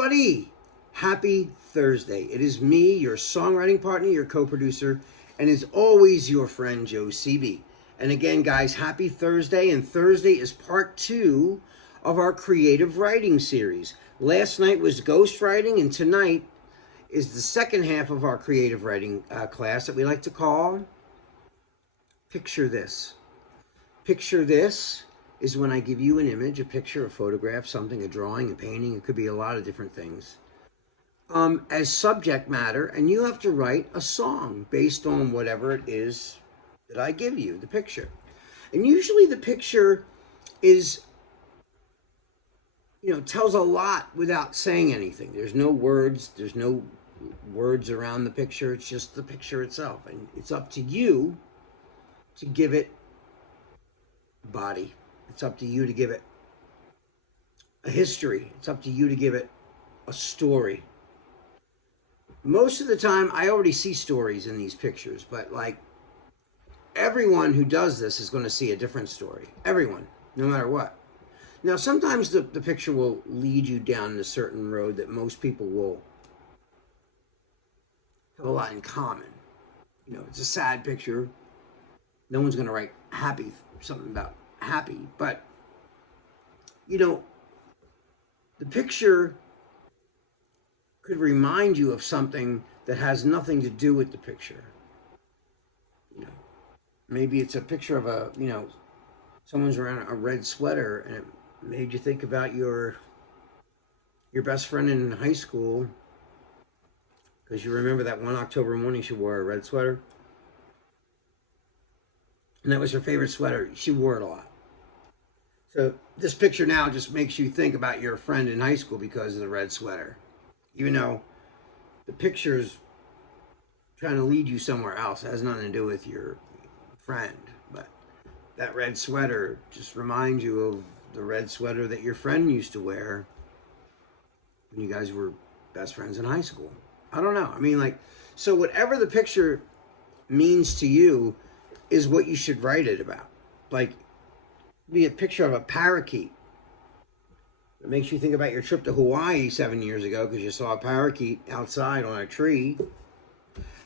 everybody. Happy Thursday. It is me, your songwriting partner, your co-producer, and as always, your friend Joe CB. And again, guys, happy Thursday. And Thursday is part 2 of our creative writing series. Last night was ghostwriting, and tonight is the second half of our creative writing class that we like to call Picture This. Picture This is when I give you an image, a picture, a photograph, something, a drawing, a painting. It could be a lot of different things. As subject matter, and you have to write a song based on whatever it is that I give you, the picture. And usually the picture is, tells a lot without saying anything. There's no words around the picture. It's just the picture itself. And it's up to you to give it body. It's up to you to give it a history. It's up to you to give it a story. Most of the time, I already see stories in these pictures, but like everyone who does this is going to see a different story. Everyone, no matter what. Now, sometimes the picture will lead you down a certain road that most people will have a lot in common. It's a sad picture. No one's going to write happy, something about happy, but the picture could remind you of something that has nothing to do with the picture. Maybe it's a picture of someone's wearing a red sweater and it made you think about your best friend in high school because you remember that one October morning she wore a red sweater. And that was her favorite sweater. She wore it a lot. So this picture now just makes you think about your friend in high school because of the red sweater. Even though the picture's trying to lead you somewhere else. It has nothing to do with your friend. But that red sweater just reminds you of the red sweater that your friend used to wear when you guys were best friends in high school. I don't know. So whatever the picture means to you is what you should write it about. Like, be a picture of a parakeet. It makes you think about your trip to Hawaii 7 years ago because you saw a parakeet outside on a tree.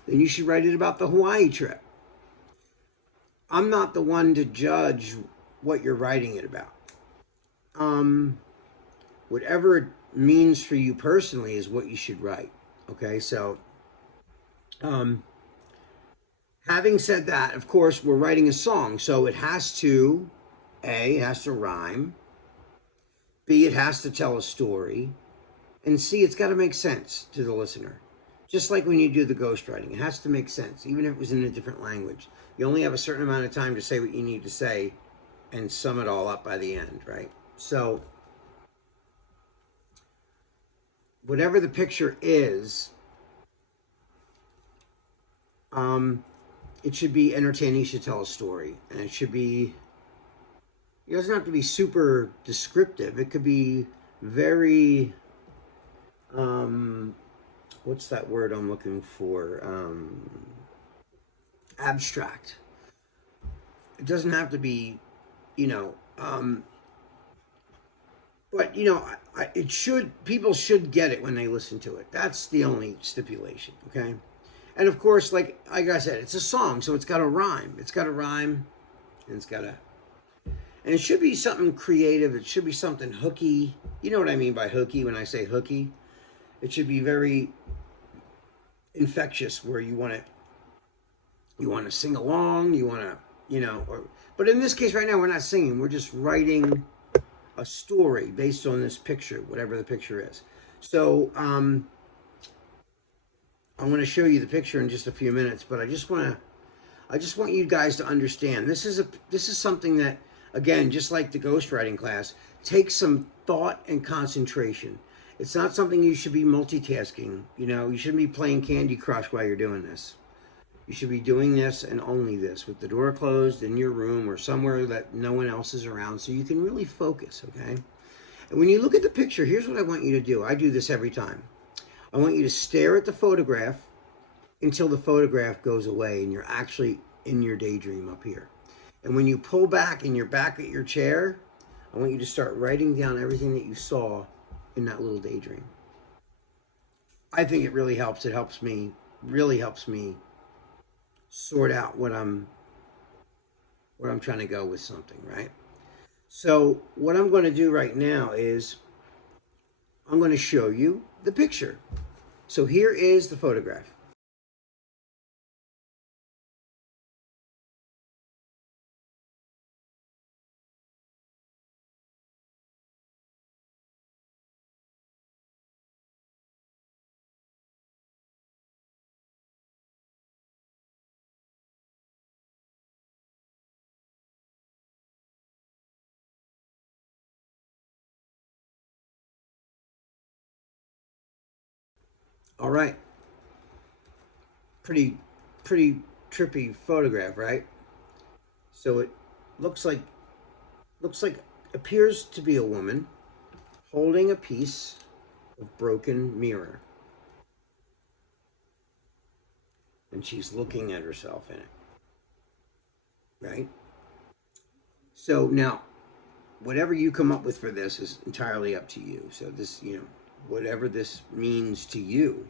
Then you should write it about the Hawaii trip. I'm not the one to judge what you're writing it about. Whatever it means for you personally is what you should write. Okay, so having said that, of course, we're writing a song, so it has to, A, it has to rhyme, B, it has to tell a story, and C, it's got to make sense to the listener. Just like when you do the ghostwriting, it has to make sense, even if it was in a different language. You only have a certain amount of time to say what you need to say and sum it all up by the end, right? So, whatever the picture is, it should be entertaining. You should tell a story, and it doesn't have to be super descriptive. It could be very, what's that word I'm looking for? Abstract. It doesn't have to be, but people should get it when they listen to it. That's the only stipulation, okay? And of course, like I said, it's a song, so it's got to rhyme. It's got to rhyme, and it should be something creative. It should be something hooky. You know what I mean by hooky when I say hooky? It should be very infectious, where you want to sing along. You want to, but in this case, right now, we're not singing. We're just writing a story based on this picture, whatever the picture is. So, I'm going to show you the picture in just a few minutes, but I just want you guys to understand this is something that, again, just like the ghostwriting class, takes some thought and concentration. It's not something you should be multitasking. You shouldn't be playing Candy Crush while you're doing this. You should be doing this and only this, with the door closed in your room or somewhere that no one else is around, so you can really focus, okay? And when you look at the picture, here's what I want you to do. I do this every time. I want you to stare at the photograph until the photograph goes away and you're actually in your daydream up here. And when you pull back and you're back at your chair, I want you to start writing down everything that you saw in that little daydream. I think it really helps. It helps me, really helps me sort out what I'm trying to go with something, right? So what I'm going to do right now is I'm going to show you the picture. So here is the photograph. All right. Pretty pretty trippy photograph, right? So it looks like looks like appears to be a woman holding a piece of broken mirror, and she's looking at herself in it, right? So now whatever you come up with for this is entirely up to you. So this, whatever this means to you,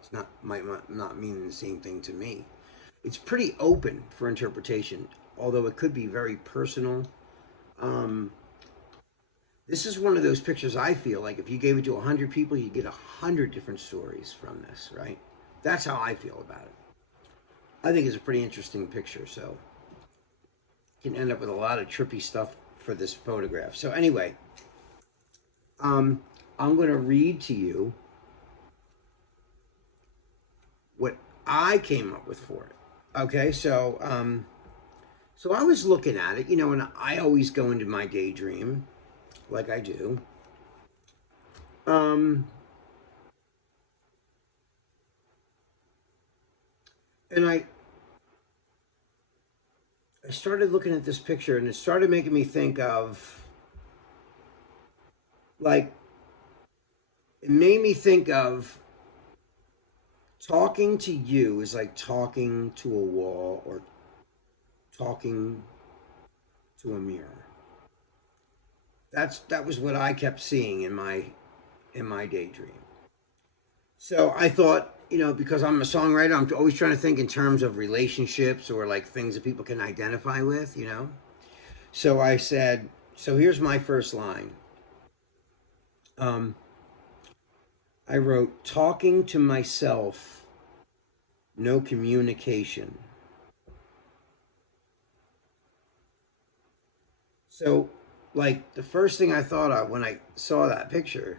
it's not might not mean the same thing to me. It's pretty open for interpretation, although it could be very personal. Um, this is one of those pictures I feel like if you gave it to 100 people, you'd get 100 different stories from this, right? That's how I feel about it. I think it's a pretty interesting picture, so you can end up with a lot of trippy stuff for this photograph. So anyway, I'm going to read to you what I came up with for it. Okay, so I was looking at it, and I always go into my daydream, like I do. Um, and I started looking at this picture, and it started making me think of, like, it made me think of talking to you is like talking to a wall or talking to a mirror. That was what I kept seeing in my daydream. So I thought, because I'm a songwriter, I'm always trying to think in terms of relationships or like things that people can identify with. So I said, so here's my first line. Um, I wrote, talking to myself, no communication. So, like, the first thing I thought of when I saw that picture,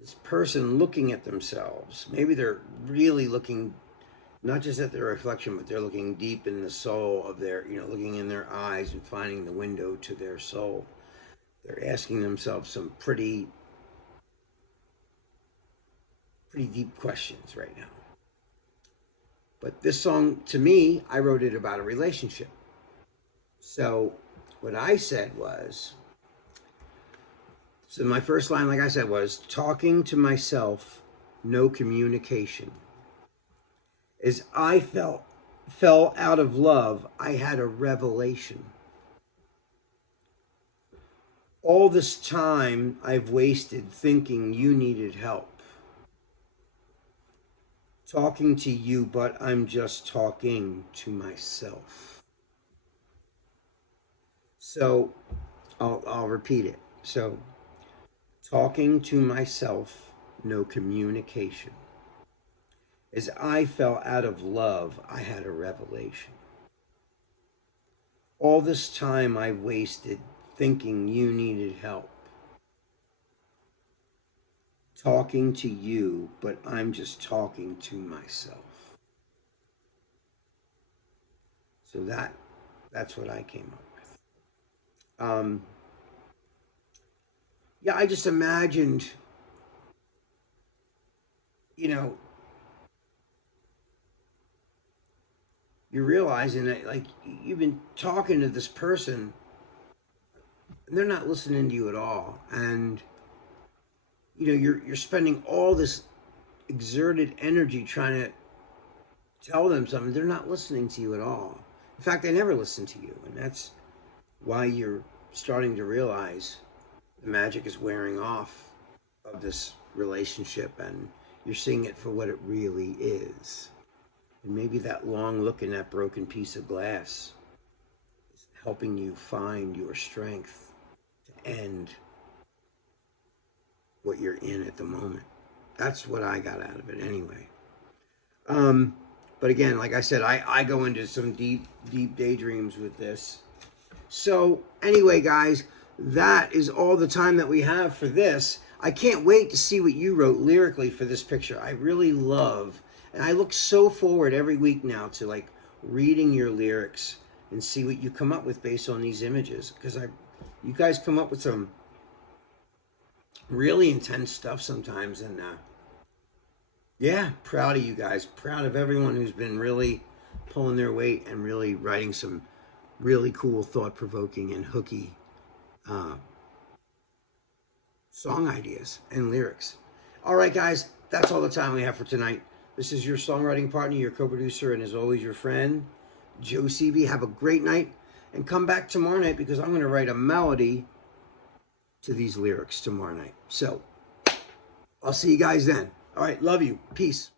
this person looking at themselves, maybe they're really looking not just at their reflection, but they're looking deep in the soul of looking in their eyes and finding the window to their soul. They're asking themselves some pretty deep questions right now. But this song, to me, I wrote it about a relationship. So what I said was, so my first line, like I said, was talking to myself, no communication. As I fell out of love, I had a revelation. All this time I've wasted thinking you needed help. Talking to you, but I'm just talking to myself. So I'll repeat it. So talking to myself, no communication. As I fell out of love, I had a revelation. All this time I wasted thinking you needed help. Talking to you, but I'm just talking to myself. So that's what I came up with. Yeah, I just imagined, you know, you're realizing that like you've been talking to this person and they're not listening to you at all, and you're spending all this exerted energy trying to tell them something. They're not listening to you at all. In fact, they never listen to you, and that's why you're starting to realize the magic is wearing off of this relationship, and you're seeing it for what it really is. And maybe that long look in that broken piece of glass is helping you find your strength to end what you're in at the moment. That's what I got out of it anyway. But again, like I said, I go into some deep daydreams with this. So anyway, guys, that is all the time that we have for this. I can't wait to see what you wrote lyrically for this picture. I really love, and I look so forward every week now to like reading your lyrics and see what you come up with based on these images, because you guys come up with some really intense stuff sometimes, and yeah, proud of you guys. Proud of everyone who's been really pulling their weight and really writing some really cool, thought-provoking and hooky song ideas and lyrics. All right, guys, that's all the time we have for tonight. This is your songwriting partner, your co-producer, and as always, your friend, Joe CB. Have a great night, and come back tomorrow night because I'm going to write a melody to these lyrics tomorrow night. So, I'll see you guys then. All right, love you. Peace.